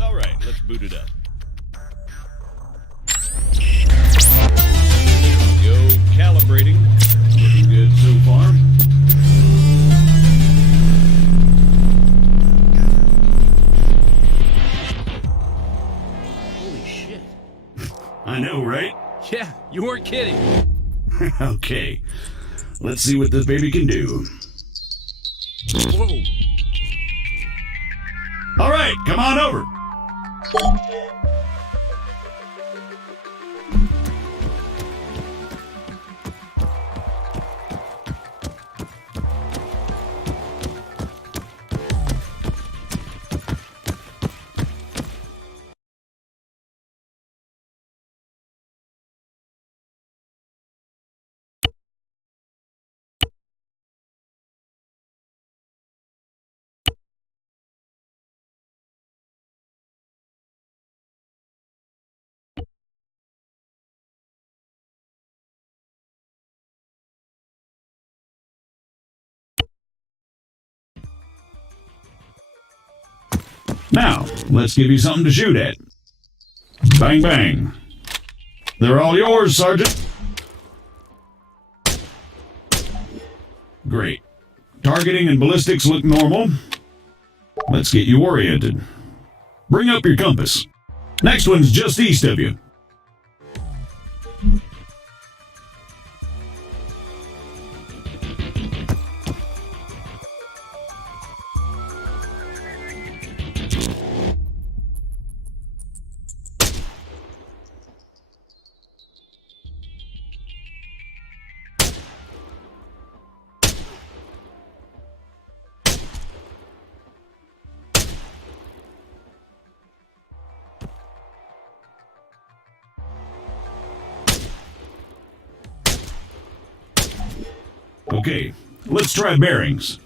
All right, let's boot it up. Go calibrating. Looking good so far. Holy shit. I know, right? Yeah, you weren't kidding. Okay. Let's see what this baby can do. Whoa. All right, come on over. Now, let's give you something to shoot at. Bang, bang. They're all yours, Sergeant. Great. Targeting and ballistics look normal. Let's get you oriented. Bring up your compass. Next one's just east of you. Okay, let's try bearings.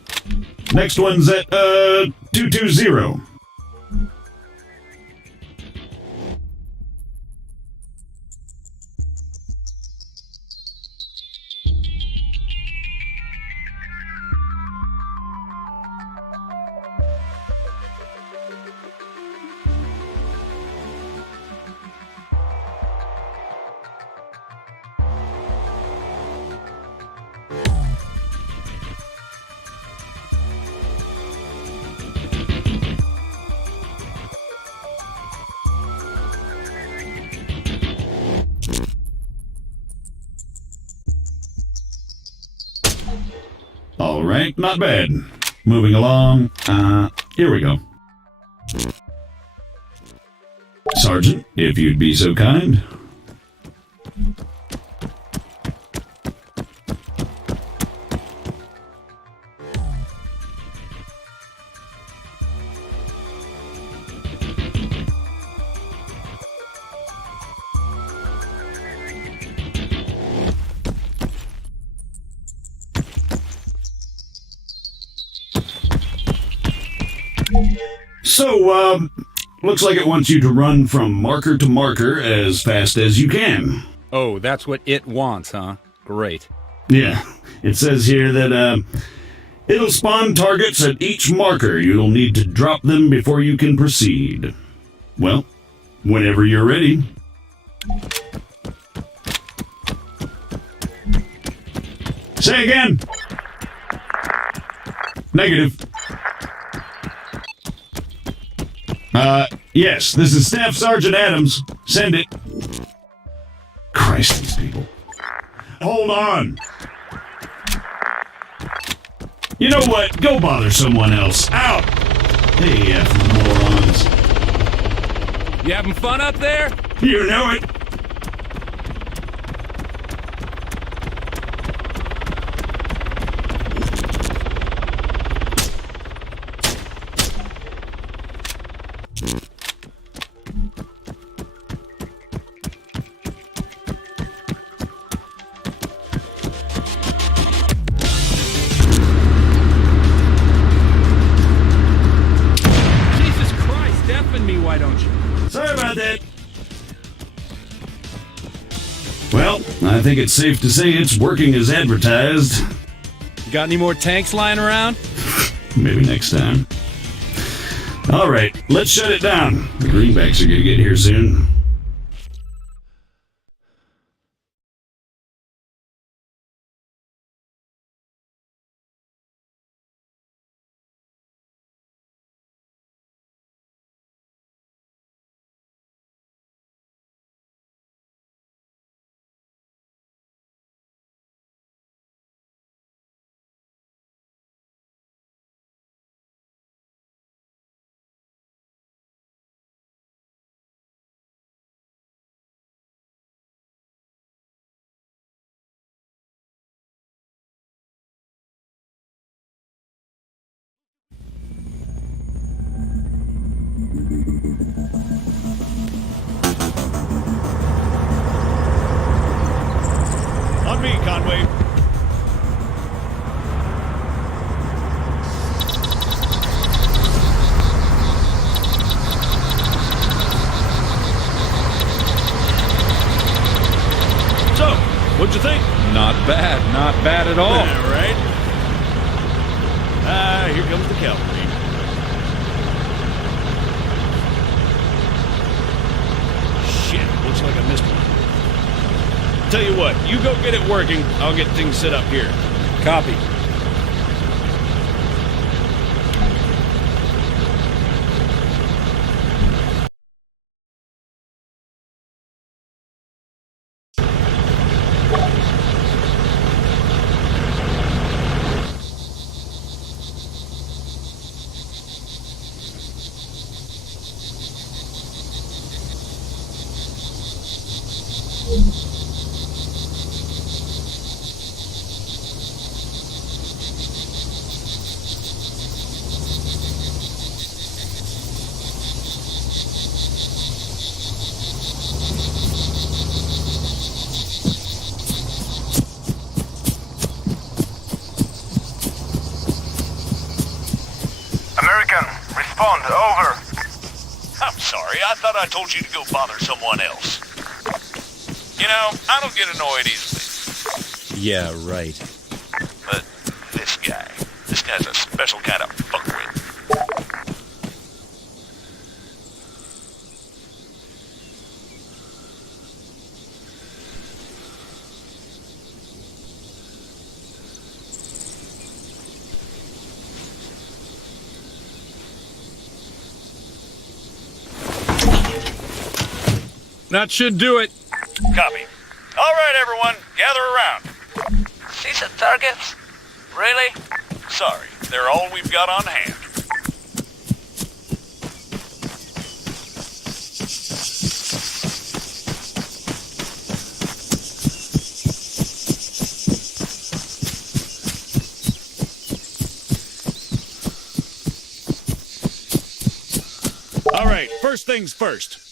Next one's at, 220. All right, not bad. Moving along. Here we go. Sergeant, if you'd be so kind. So, looks like it wants you to run from marker to marker as fast as you can. Oh, that's what it wants, huh? Great. Yeah, it says here that, it'll spawn targets at each marker. You'll need to drop them before you can proceed. Well, whenever you're ready. Say again. Negative. Yes, this is Staff Sergeant Adams. Send it. Christ, these people. Hold on. You know what? Go bother someone else. Out! Hey, morons. You having fun up there? You know it. Why don't you? Sorry about that. Well, I think it's safe to say it's working as advertised. Got any more tanks lying around? Maybe next time. All right, let's shut it down. The greenbacks are gonna get here soon. On me, Conway. So, what'd you think? Not bad at all. All right. Here comes the cavalry. Shit, looks like I missed one. Tell you what, you go get it working. I'll get things set up here. Copy. American, respond, over. I'm sorry, I thought I told you to go bother someone else. You know, I don't get annoyed easily. Yeah, right. But this guy's a special kind of fuckwit. That should do it. Copy. All right, everyone, gather around. See some targets? Really? Sorry, they're all we've got on hand. All right, first things first.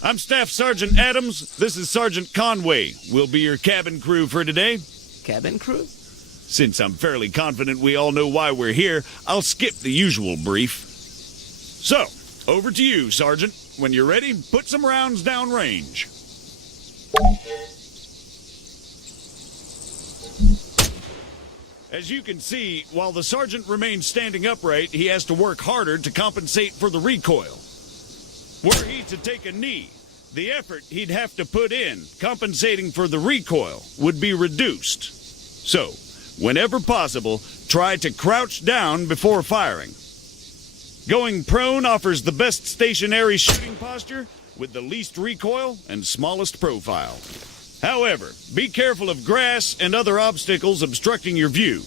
I'm Staff Sergeant Adams. This is Sergeant Conway. We'll be your cabin crew for today. Cabin crew? Since I'm fairly confident we all know why we're here, I'll skip the usual brief. So, over to you, Sergeant. When you're ready, put some rounds down range. As you can see, while the sergeant remains standing upright, he has to work harder to compensate for the recoil. Were he to take a knee, the effort he'd have to put in, compensating for the recoil, would be reduced. So, whenever possible, try to crouch down before firing. Going prone offers the best stationary shooting posture with the least recoil and smallest profile. However, be careful of grass and other obstacles obstructing your view.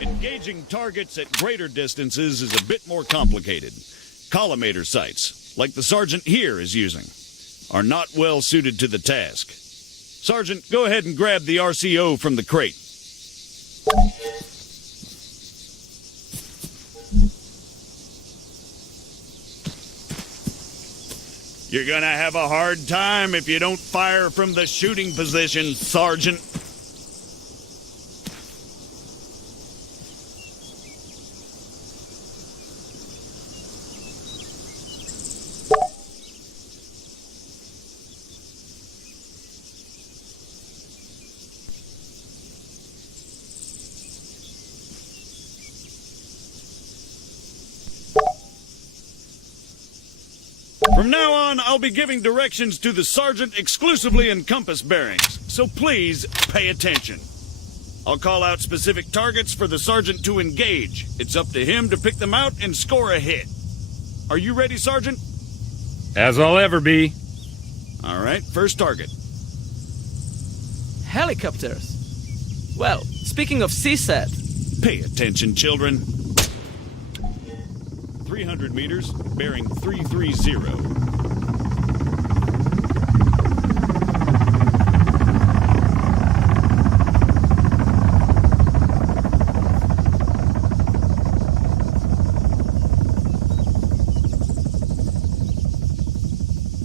Engaging targets at greater distances is a bit more complicated. Collimator sights, like the sergeant here is using, are not well suited to the task. Sergeant, go ahead and grab the RCO from the crate. You're gonna have a hard time if you don't fire from the shooting position, Sergeant. From now on, I'll be giving directions to the sergeant exclusively in compass bearings, so please pay attention. I'll call out specific targets for the sergeant to engage. It's up to him to pick them out and score a hit. Are you ready, Sergeant? As I'll ever be. All right, first target. Helicopters. Well, speaking of CSAT, Pay attention, children. 300 meters, bearing 330.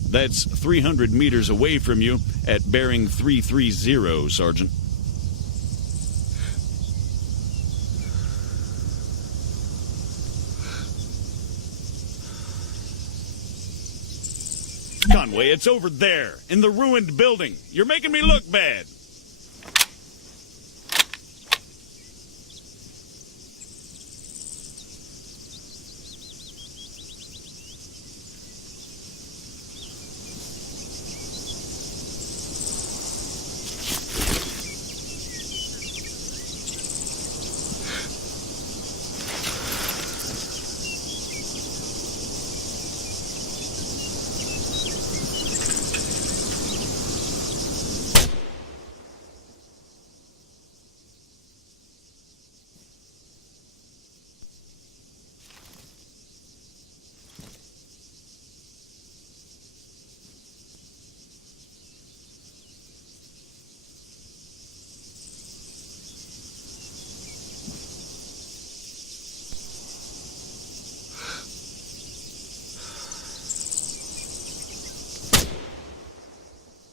That's 300 meters away from you at bearing 330, Sergeant. Conway, it's over there, in the ruined building. You're making me look bad.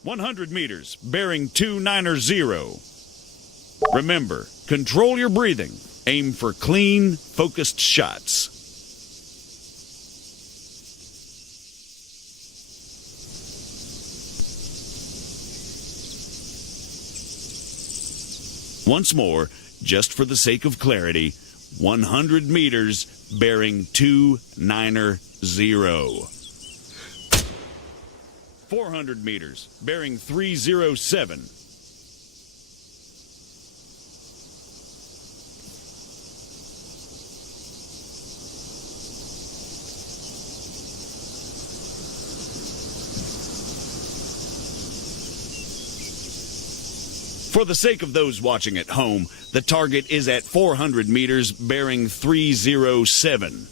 "100 meters, bearing 290. Remember, control your breathing. Aim for clean, focused shots. Once more, just for the sake of clarity, 100 meters, bearing 290. 400 meters, bearing 307. For the sake of those watching at home, the target is at 400 meters, bearing 307.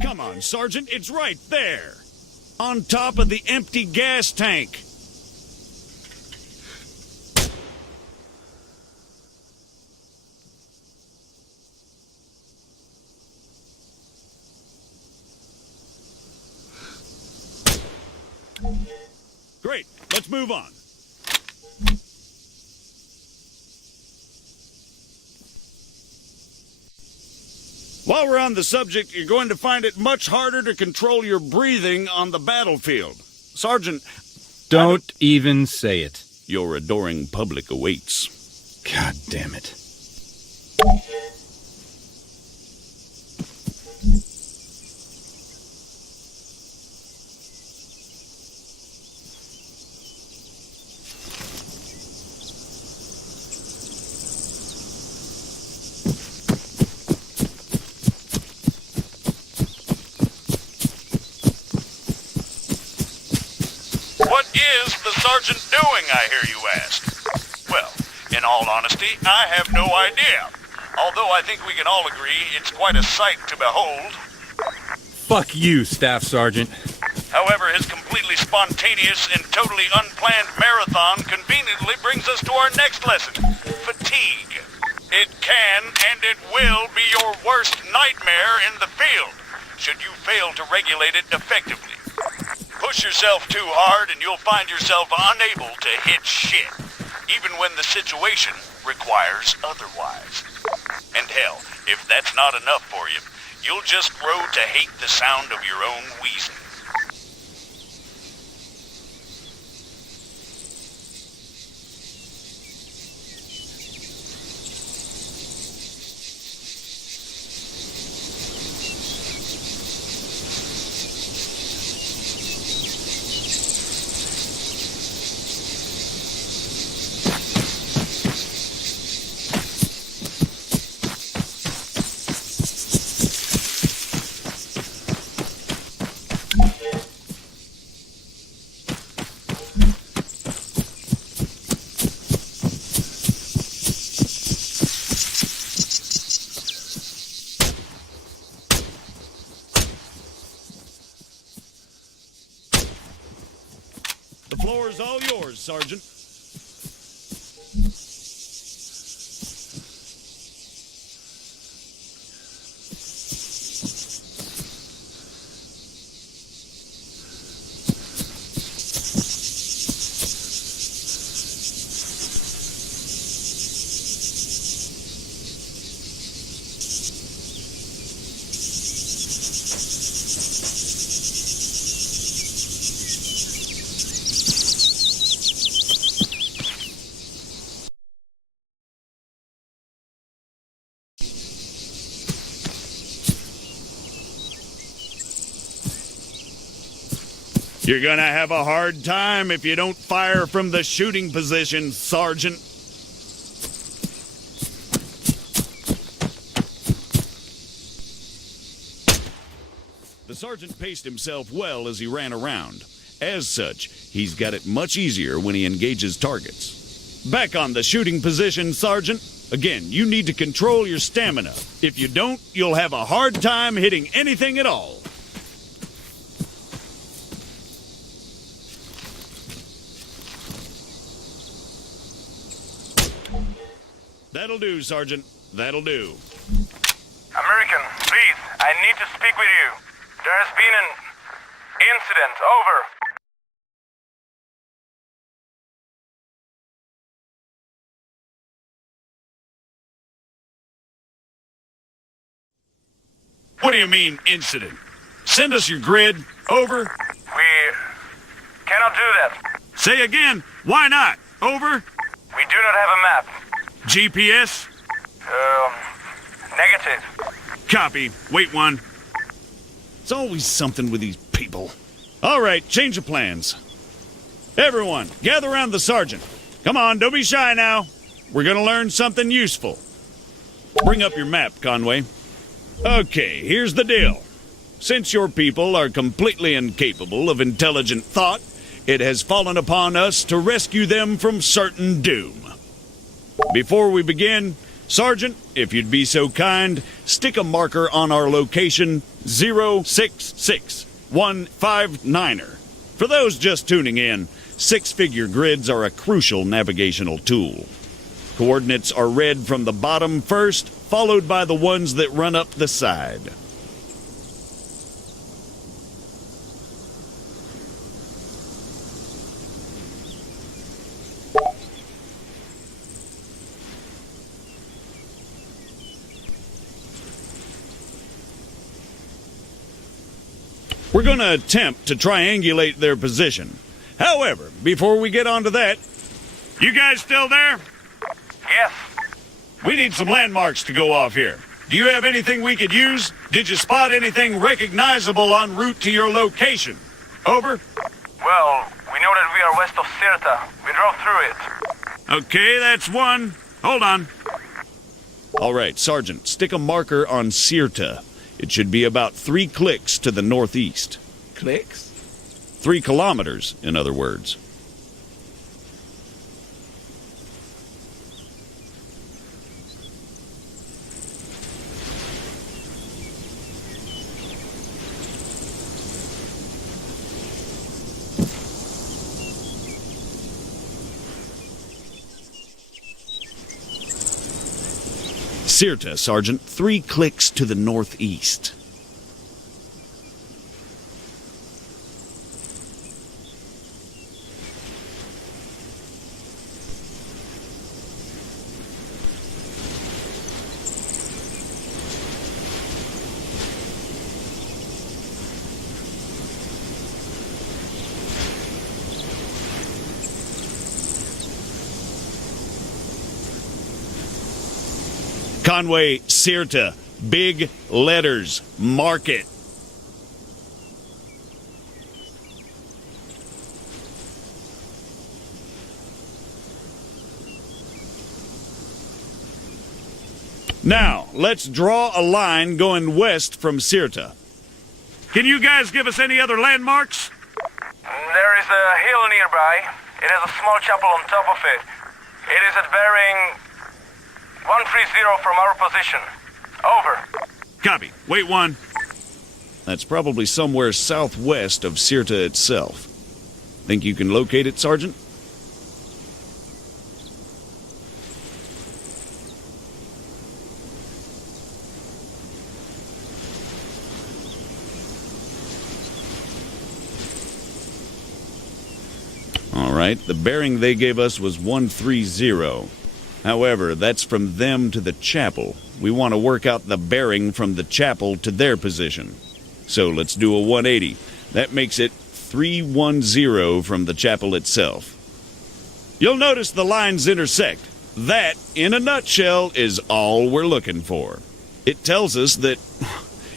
Come on, Sergeant, it's right there. On top of the empty gas tank. Great, let's move on. While we're on the subject, you're going to find it much harder to control your breathing on the battlefield. Sergeant, Don't even say it. your adoring public awaits. God damn it. What is the sergeant doing, I hear you ask? Well, in all honesty, I have no idea. Although I think we can all agree it's quite a sight to behold. Fuck you, Staff Sergeant. However, his completely spontaneous and totally unplanned marathon conveniently brings us to our next lesson, fatigue. It can and it will be your worst nightmare in the field, should you fail to regulate it effectively. Push yourself too hard and you'll find yourself unable to hit shit, even when the situation requires otherwise. And hell, if that's not enough for you, you'll just grow to hate the sound of your own wheezing. floor's all yours, Sergeant. You're gonna have a hard time if you don't fire from the shooting position, Sergeant. The sergeant paced himself well as he ran around. As such, he's got it much easier when he engages targets. Back on the shooting position, Sergeant. Again, you need to control your stamina. If you don't, you'll have a hard time hitting anything at all. That'll do, Sergeant. That'll do. American, please, I need to speak with you. There has been an incident. Over. What do you mean, incident? Send us your grid. Over. We cannot do that. Say again. Why not? Over. We do not have a map. GPS? Negative. Copy. Wait one. It's always something with these people. All right, change of plans. Everyone, gather around the sergeant. Come on, don't be shy now. We're gonna learn something useful. Bring up your map, Conway. Okay, here's the deal. Since your people are completely incapable of intelligent thought, it has fallen upon us to rescue them from certain doom. Before we begin, Sergeant, if you'd be so kind, stick a marker on our location 066159er. For those just tuning in, six-figure grids are a crucial navigational tool. Coordinates are read from the bottom first, followed by the ones that run up the side. We're going to attempt to triangulate their position. However, before we get onto that, you guys still there? Yes. We need some landmarks to go off here. Do you have anything we could use? Did you spot anything recognizable en route to your location? Over. Well, we know that we are west of Sirta. We drove through it. Okay, that's one. Hold on. All right, Sergeant, stick a marker on Sirta. It should be about 3 clicks to the northeast. Clicks? 3 kilometers, in other words. Sirta, Sergeant. 3 clicks to the northeast. Conway, Sirta, big letters, mark it. Now, let's draw a line going west from Sirta. Can you guys give us any other landmarks? There is a hill nearby. It has a small chapel on top of it. It is at bearing 130 from our position. Over. Copy. Wait one. That's probably somewhere southwest of Sirta itself. Think you can locate it, Sergeant? All right, the bearing they gave us was 130. However, that's from them to the chapel. We want to work out the bearing from the chapel to their position. So let's do a 180. That makes it 310 from the chapel itself. You'll notice the lines intersect. That, in a nutshell, is all we're looking for. It tells us that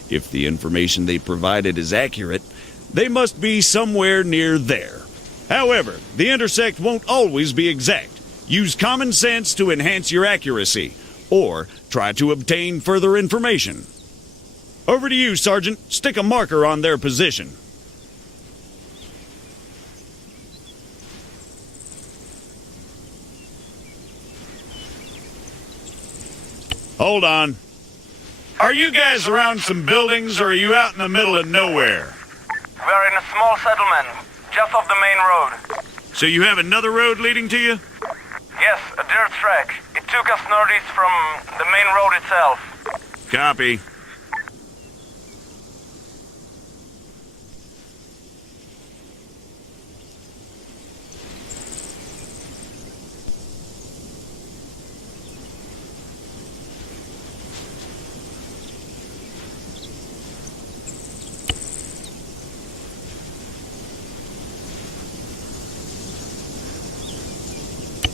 if the information they provided is accurate, they must be somewhere near there. However, the intersect won't always be exact. Use common sense to enhance your accuracy, or try to obtain further information. Over to you, Sergeant. Stick a marker on their position. Hold on. Are you guys around some buildings, or are you out in the middle of nowhere? We're in a small settlement, just off the main road. So you have another road leading to you? Yes, a dirt track. It took us northeast from the main road itself. Copy.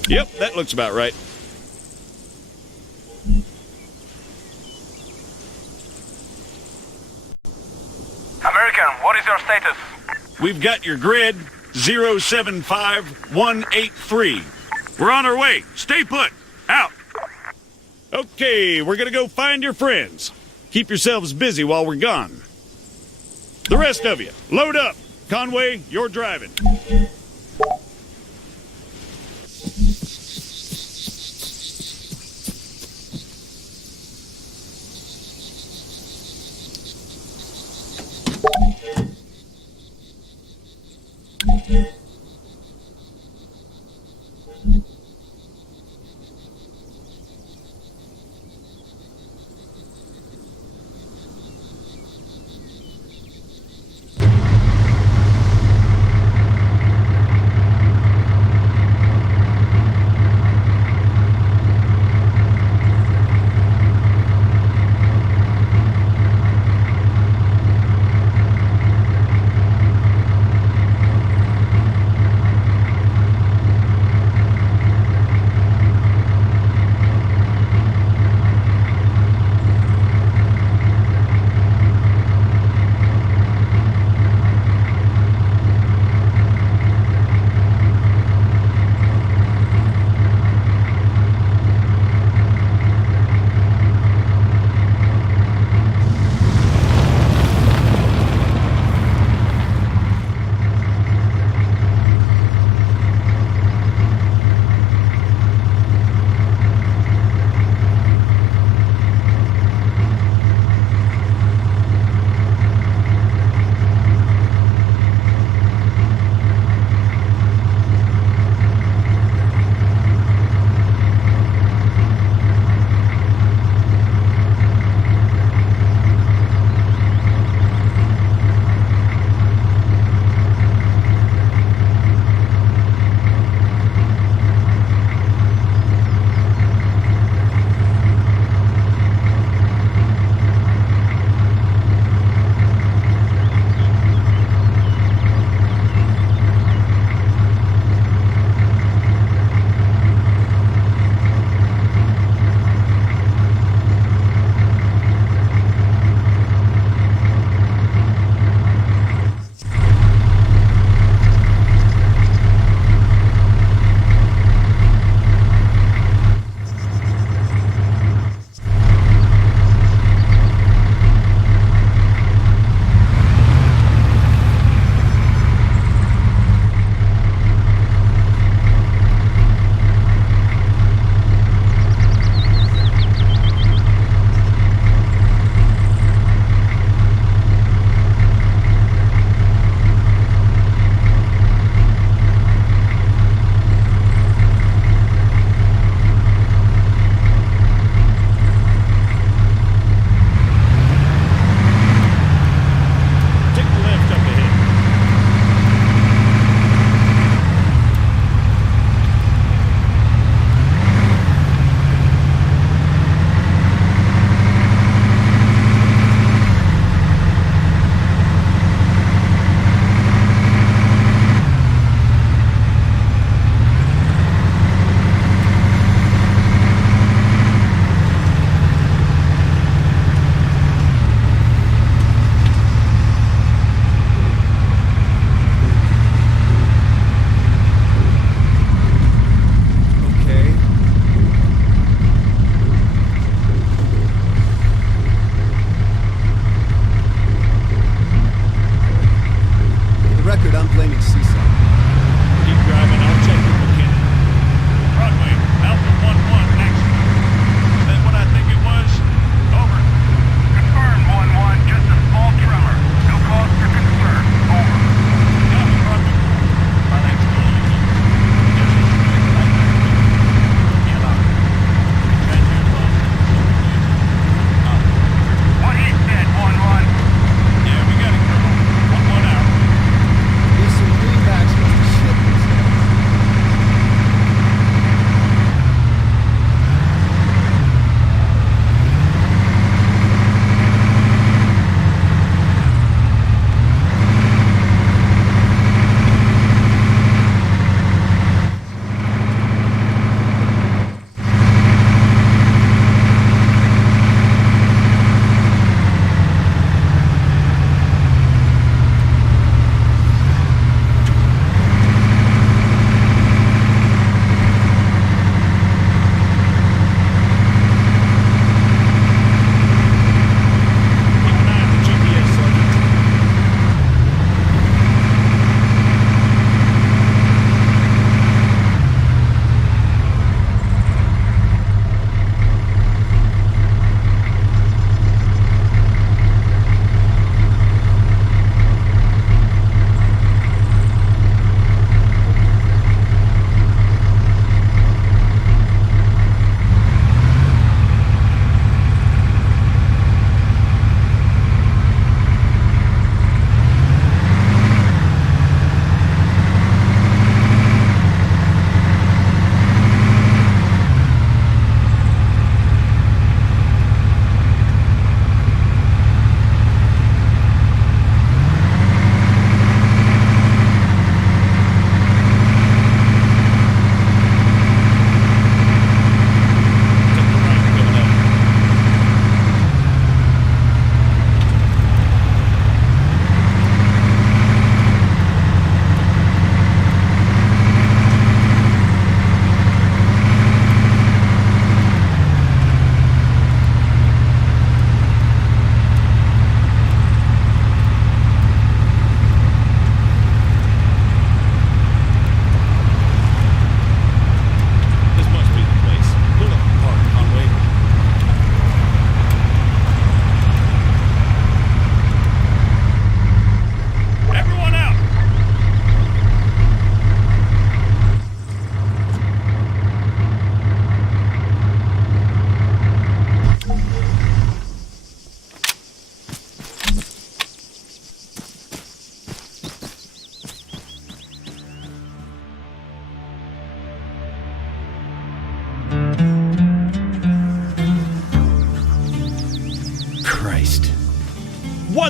Yep, that looks about right. American, what is your status? We've got your grid, 075183. We're on our way. Stay put. Out. Okay, we're gonna go find your friends. Keep yourselves busy while we're gone. The rest of you, load up. Conway, you're driving.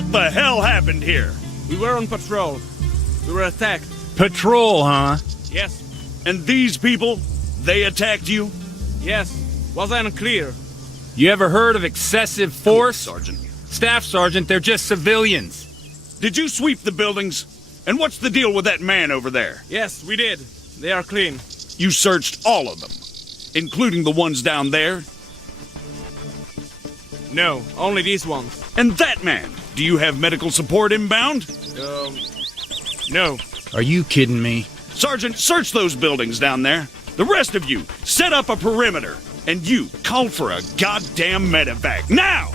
What the hell happened here? We were on patrol. We were attacked. Patrol, huh? Yes. And these people, they attacked you? Yes. Was unclear. You ever heard of excessive force? Sergeant. Staff Sergeant, they're just civilians. Did you sweep the buildings? And what's the deal with that man over there? Yes, we did. They are clean. You searched all of them, including the ones down there? No, only these ones. And that man, do you have medical support inbound? No. Are you kidding me? Sergeant, search those buildings down there. The rest of you, set up a perimeter. And you, call for a goddamn medevac, now!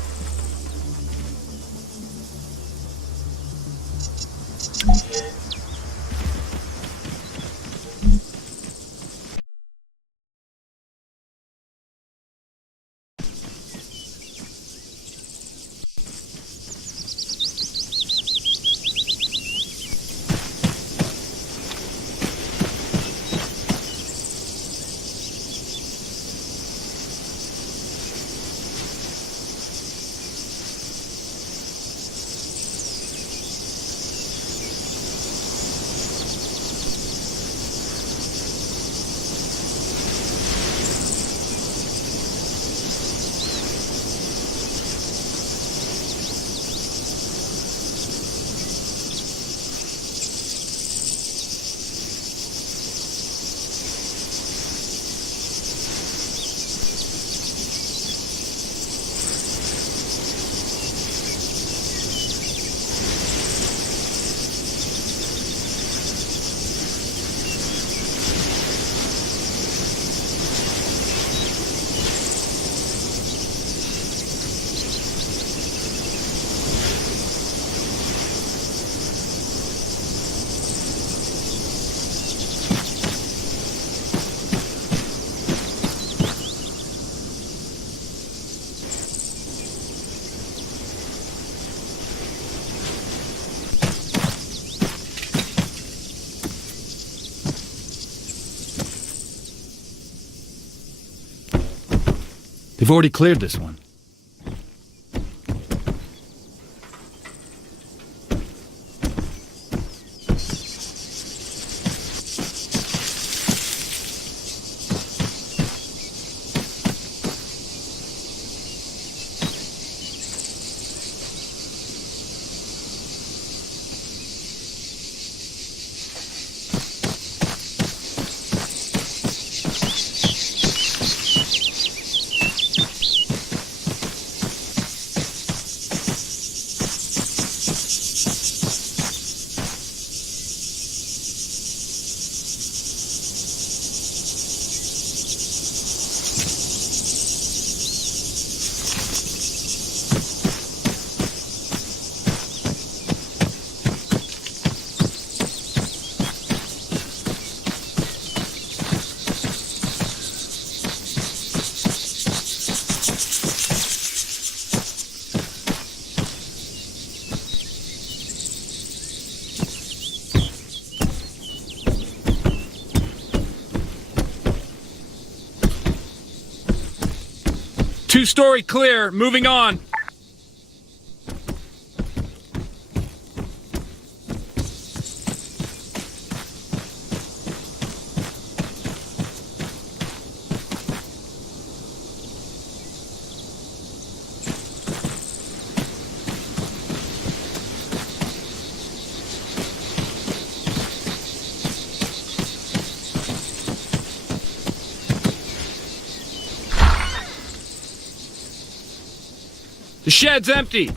They've already cleared this one. Two-story clear, moving on. The shed's empty.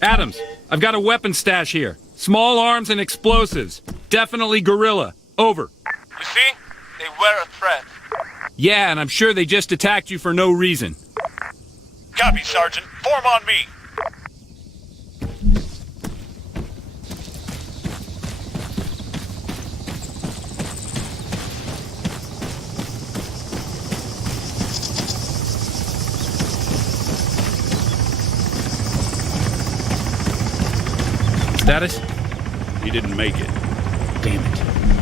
Adams, I've got a weapon stash here. Small arms and explosives. Definitely guerrilla. Over. You see? They were a threat. Yeah, and I'm sure they just attacked you for no reason. Copy, Sergeant. Form on me. Status? He didn't make it. Damn it.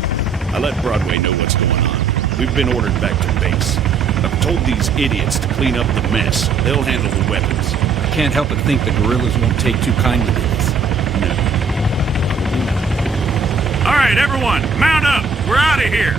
I let Broadway know what's going on. We've been ordered back to base. I've told these idiots to clean up the mess. They'll handle the weapons. I can't help but think the guerrillas won't take too kindly to this. No. Probably not. All right, everyone, mount up. We're out of here.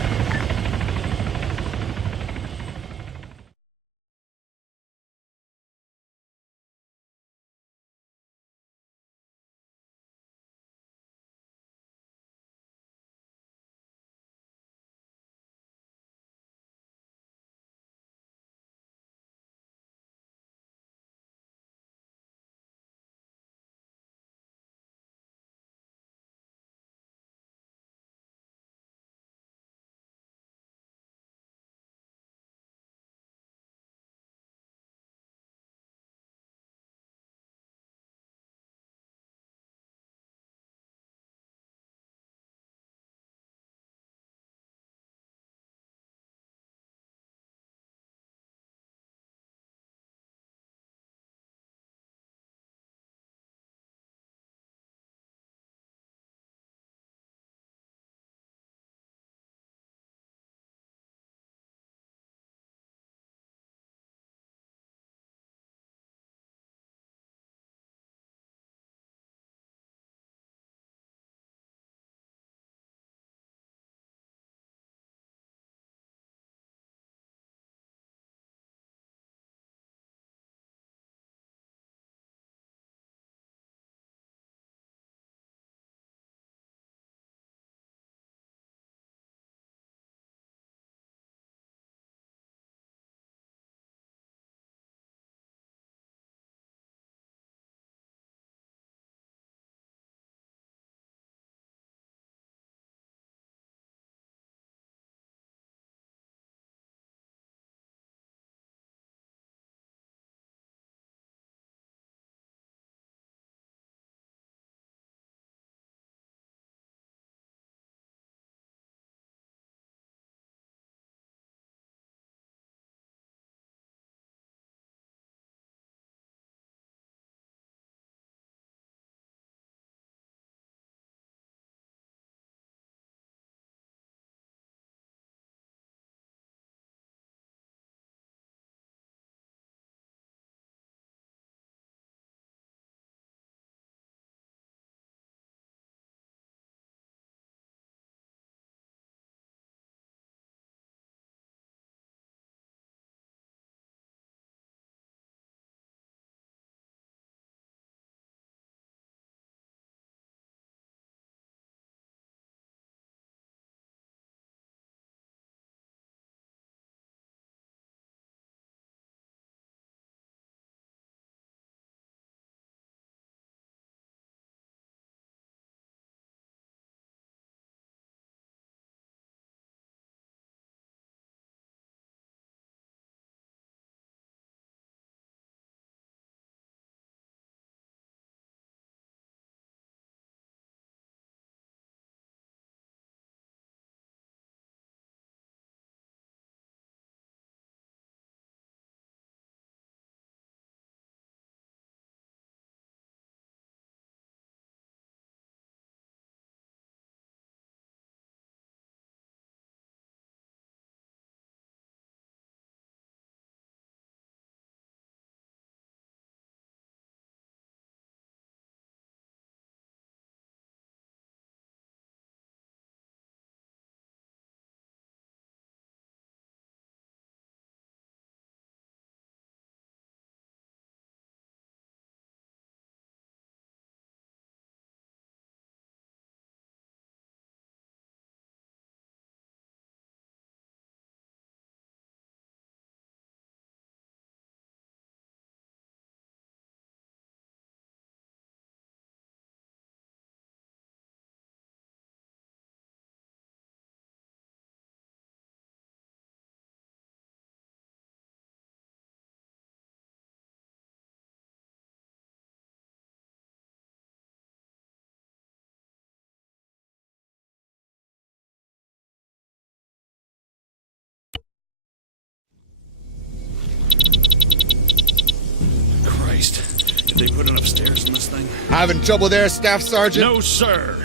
Did they put enough stairs in this thing? Having trouble there, Staff Sergeant? No, sir.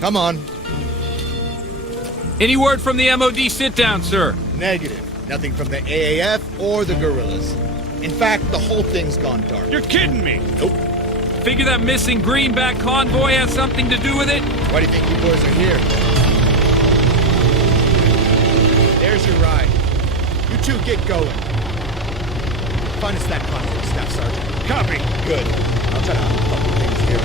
Come on. Any word from the MOD sit-down, sir? Negative. Nothing from the AAF or the guerrillas. In fact, the whole thing's gone dark. You're kidding me! Nope. Figure that missing greenback convoy has something to do with it? Why do you think you boys are here? There's your ride. You two get going. Find us that convoy, Staff Sergeant. Copy! Good. I'll try to unfuck things here.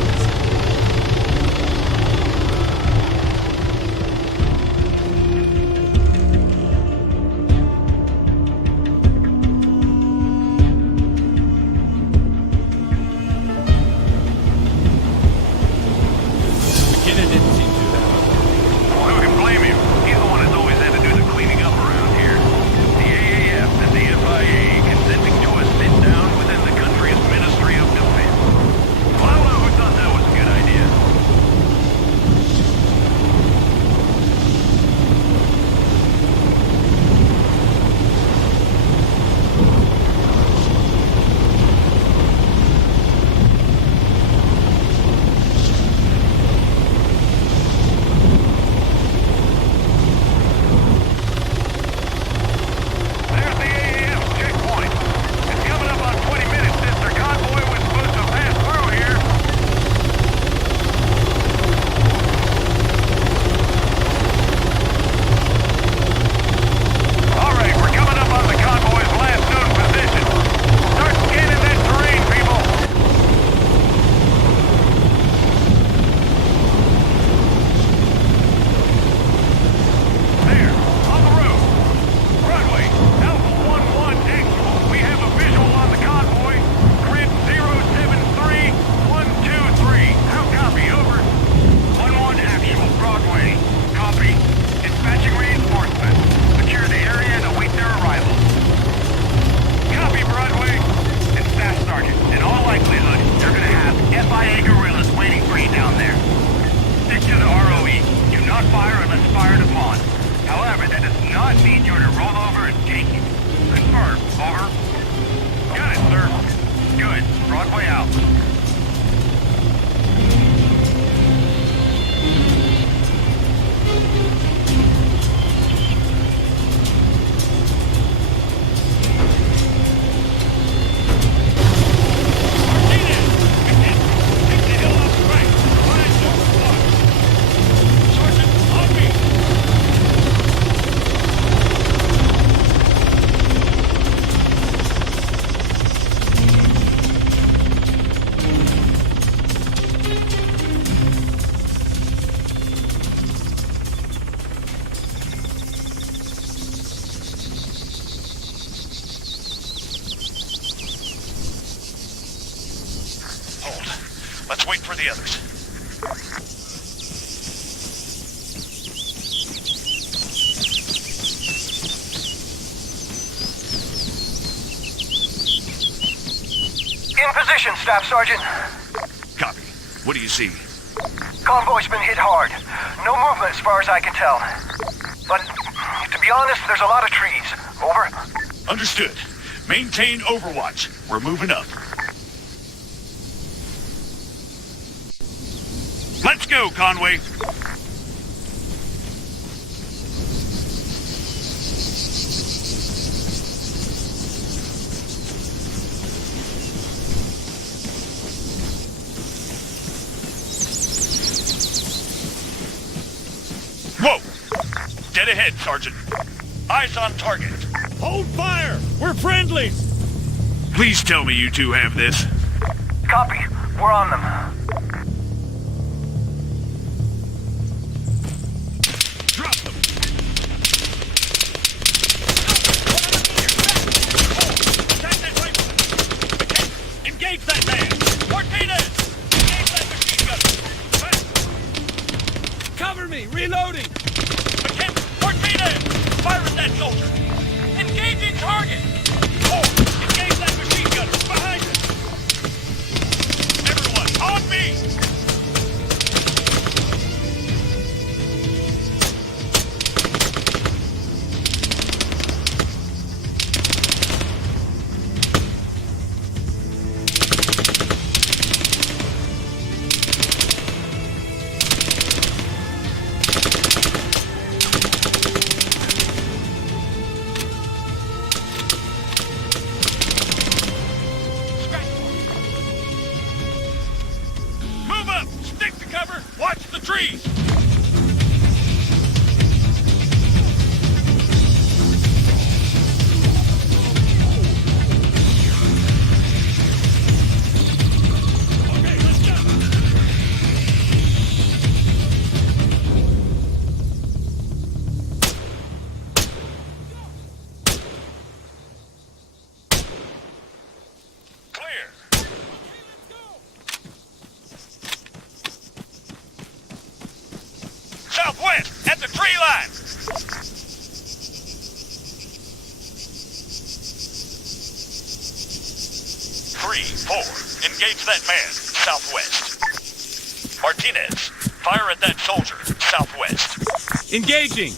McKinnon didn't seem too bad. Who can blame him? He's the one that's always had to do the cleaning up around here. The AAF and the FIA consenting to a sit-down within the country's Ministry of Defense. Well, I don't know who thought that was a good idea. There's the AAF checkpoint. It's coming up on 20 minutes since their convoy was supposed to pass through here. All right, we're coming up on the convoy's last known position. Start scanning that terrain, people. There, on the road. Broadway, Alpha 11 actual. We have a visual on the convoy. Grid 073123. How copy? Over. 11 actual. Broadway. Copy. Dispatching reinforcements. Secure the area and await their arrival. Copy, Broadway. And Staff Sergeant, in all likelihood, they're gonna have FIA guerrillas waiting for you down there. Stick to the ROE. Do not fire unless fired upon. However, that does not mean you're to roll over and take it. Confirm. Over. Got it, sir. Good. Broadway out. Hold. Let's wait for the others. In position, Staff Sergeant. Copy. What do you see? Convoy's been hit hard. No movement as far as I can tell. But, to be honest, there's a lot of trees. Over. Understood. Maintain overwatch. We're moving up. Let's go, Conway. Whoa! Dead ahead, Sergeant. Eyes on target. Hold fire! We're friendlies! Please tell me you two have this. Copy. We're on them. Drop them. Attack that rifleman. Engage that man. Torpedoes! Engage that machine gunner. Cover me! Reloading! Torpedoes! Fire at that soldier. Engaging target. Engage that machine gunner. Behind us. Everyone, on me! the trees! Okay, let's go. Clear. Southwest, at the tree line! Three, four, engage that man, southwest. Martinez, fire at that soldier, southwest. Engaging!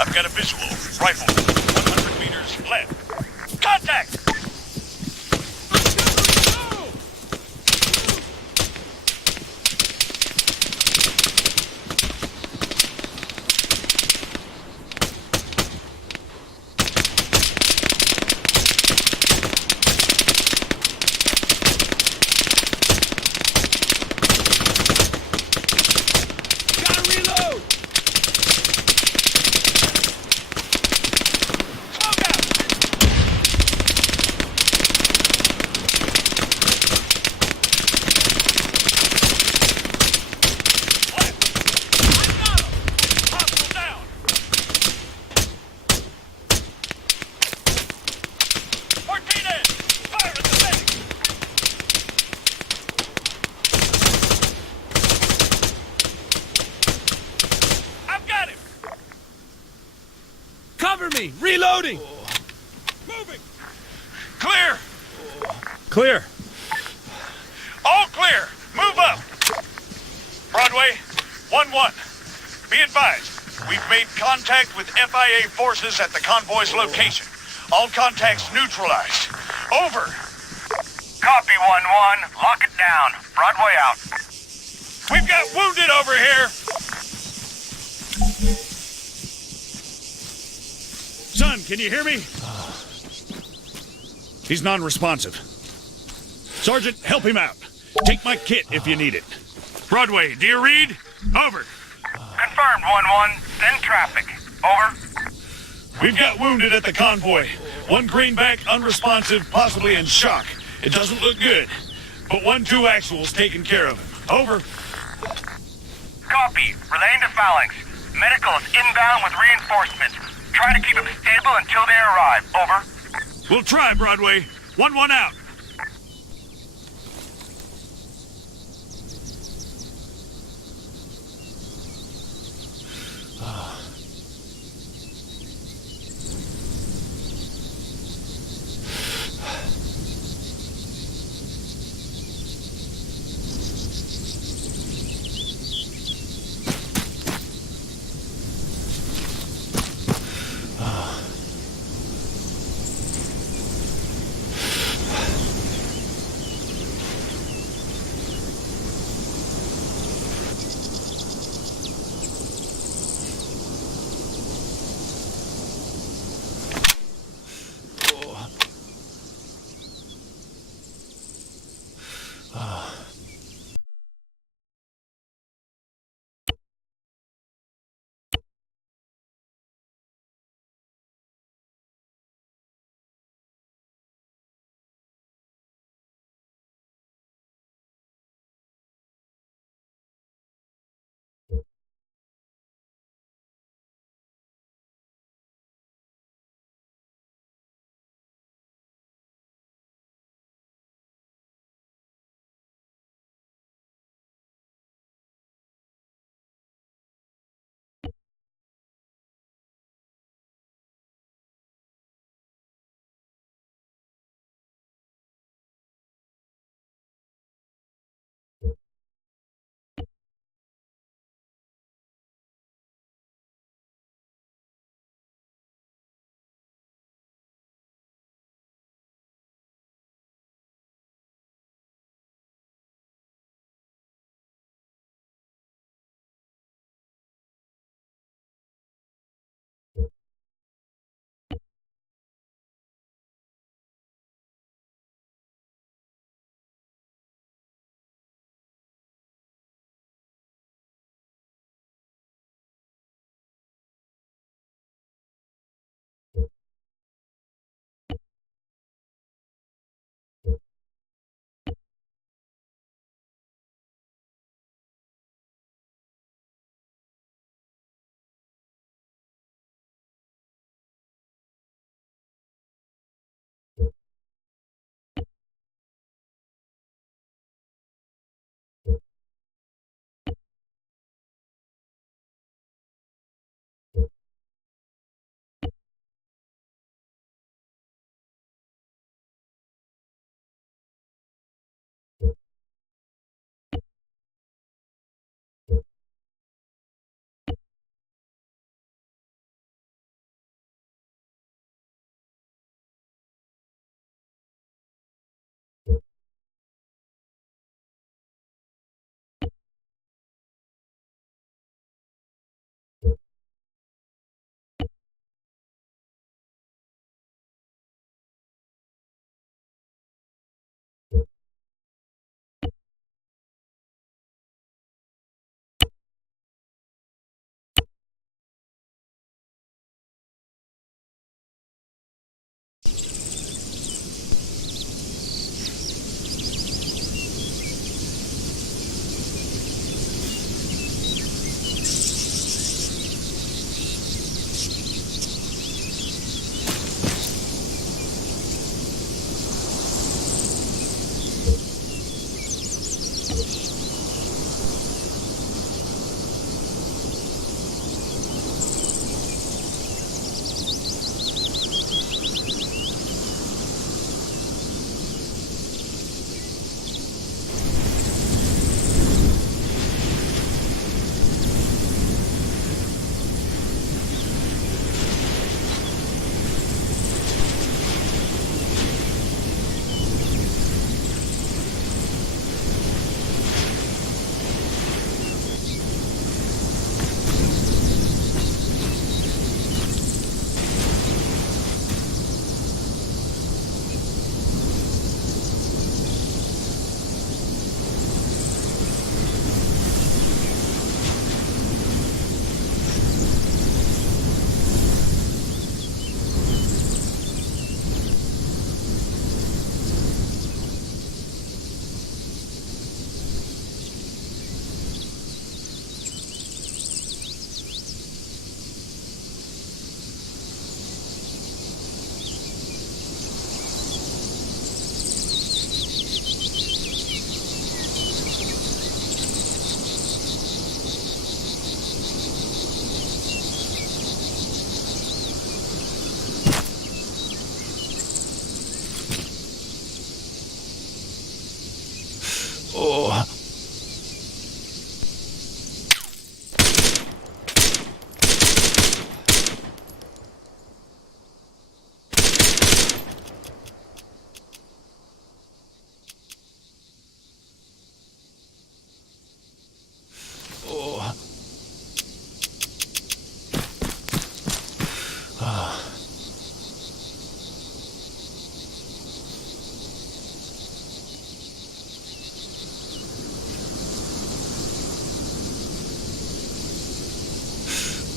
I've got a visual. Rifle, 100 meters left. Contact! Gotta reload. Smoke out! Left! I got him! Hostile down! Martinez! Fire at the medic! I've got him! Cover me! Reloading! Moving! Clear! Clear. All clear! Move up! Broadway, 1-1. Be advised, we've made contact with FIA forces at the convoy's location. All contacts neutralized. Over! Copy, 1-1. Lock it down. Broadway out. We've got wounded over here! Son, can you hear me? He's non-responsive. Sergeant, help him out. Take my kit if you need it. Broadway, do you read? Over. Confirmed, 1-1. Send traffic. Over. We've got wounded at the convoy. One greenback, unresponsive, possibly in shock. It doesn't look good. But 1-2 actual's taken care of. Over. Copy. Relaying to Phalanx. Medical is inbound with reinforcements. Try to keep them stable until they arrive. Over. We'll try, Broadway. 1-1 out.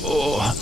Oh.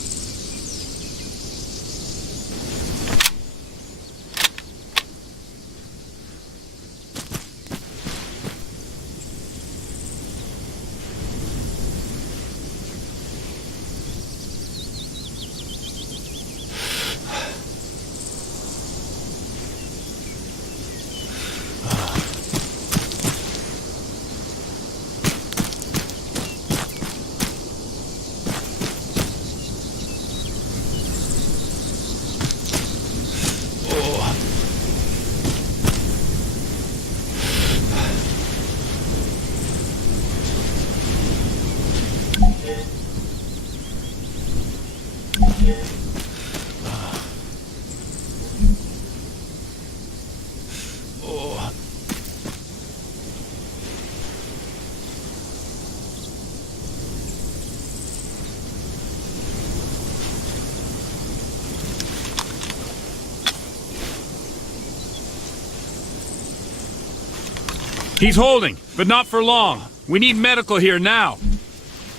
He's holding, but not for long. We need medical here now.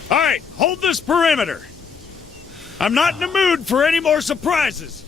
All right, hold this perimeter. I'm not in the mood for any more surprises.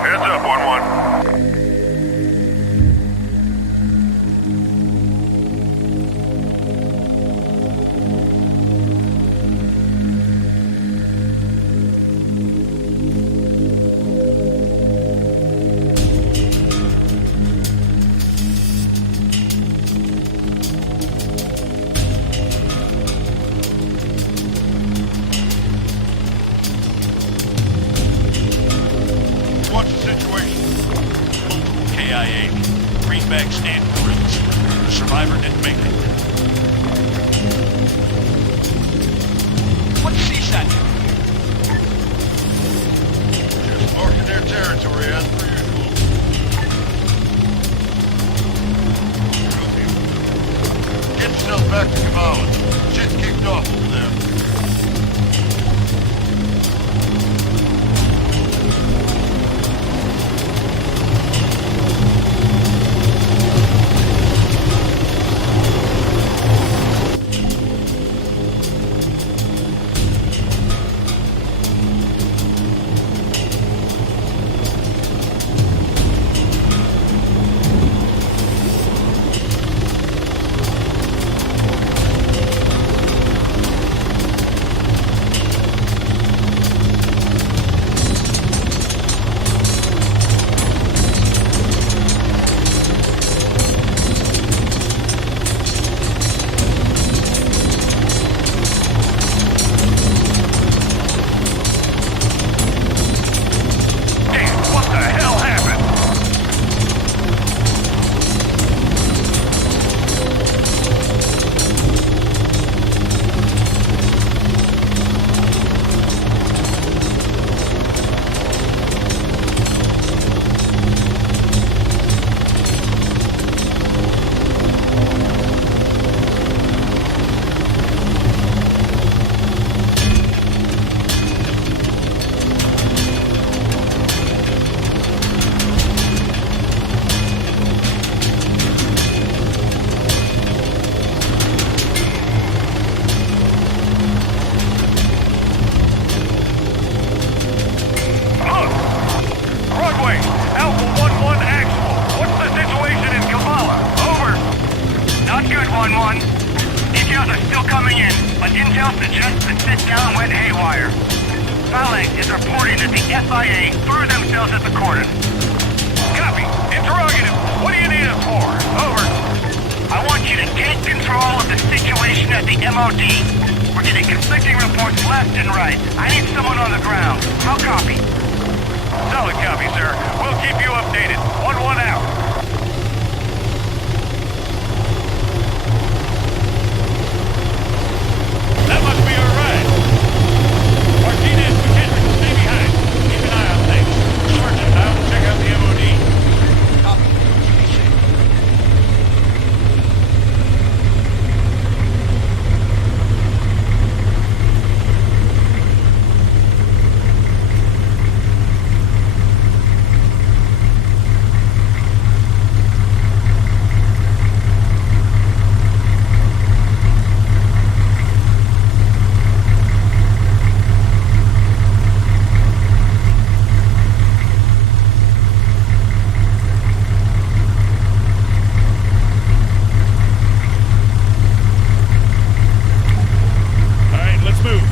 Heads up, 1-1. What's the situation? Multiple KIA. Greenbacks and gorillas. The survivor didn't make it. What's CSAT? Just marking their territory as per usual. Get yourself back to Kamala. Shit's kicked off over there. Intel suggests the sit-down went haywire. Prologue is reporting that the FIA threw themselves at the cordon. Copy. Interrogative. What do you need us for? Over. I want you to take control of the situation at the MOD. We're getting conflicting reports left and right. I need someone on the ground. How copy? Solid copy, sir. We'll keep you updated. 1-1 out. That must be our ride. Martinez, McKendrick, stay behind. Keep an eye on things. Sergeant, I will check out the MOD. Copy. Be safe. All right, let's move.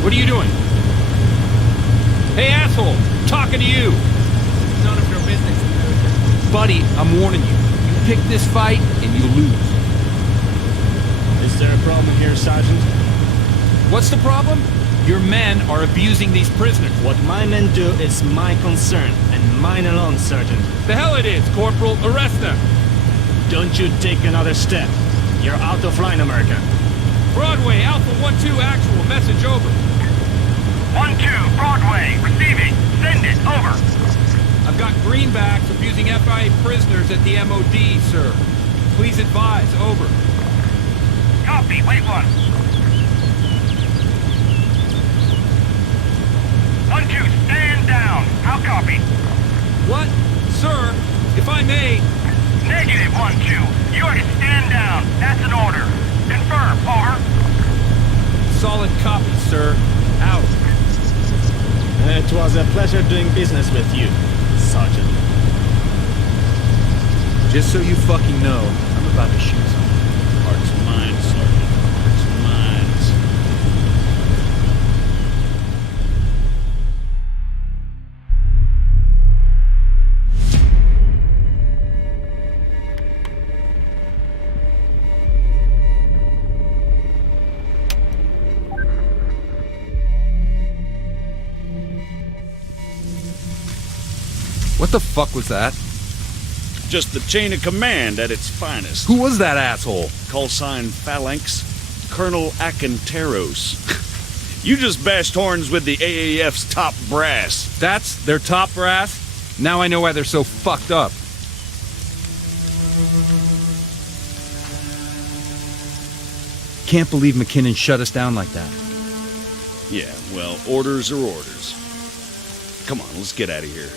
What are you doing? Hey, asshole! Talking to you! None of your business. Buddy, I'm warning you. You pick this fight, and you lose. Is there a problem here, Sergeant? What's the problem? Your men are abusing these prisoners. What my men do is my concern, and mine alone, Sergeant. The hell it is, Corporal. Arrest them. Don't you take another step. You're out of line, America. Broadway, Alpha 1-2 actual. Message over. 1-2, Broadway, receiving. Send it, over. I've got greenbacks abusing FIA prisoners at the MOD, sir. Please advise, over. Copy, wait one. 1-2, stand down. How copy? What? Sir, if I may... Negative, 1-2. You are to stand down. That's an order. Confirm, over. Solid copy, sir. Out. It was a pleasure doing business with you, Sergeant. Just so you fucking know, I'm about to shoot someone. Heart's mine, Sergeant. Heart's mine. What the fuck was that? Just the chain of command at its finest. Who was that asshole? Call sign Phalanx, Colonel Akinteros. You just bashed horns with the AAF's top brass. That's their top brass? Now I know why they're so fucked up. Can't believe McKinnon shut us down like that. Yeah, well, orders are orders. Come on, let's get out of here.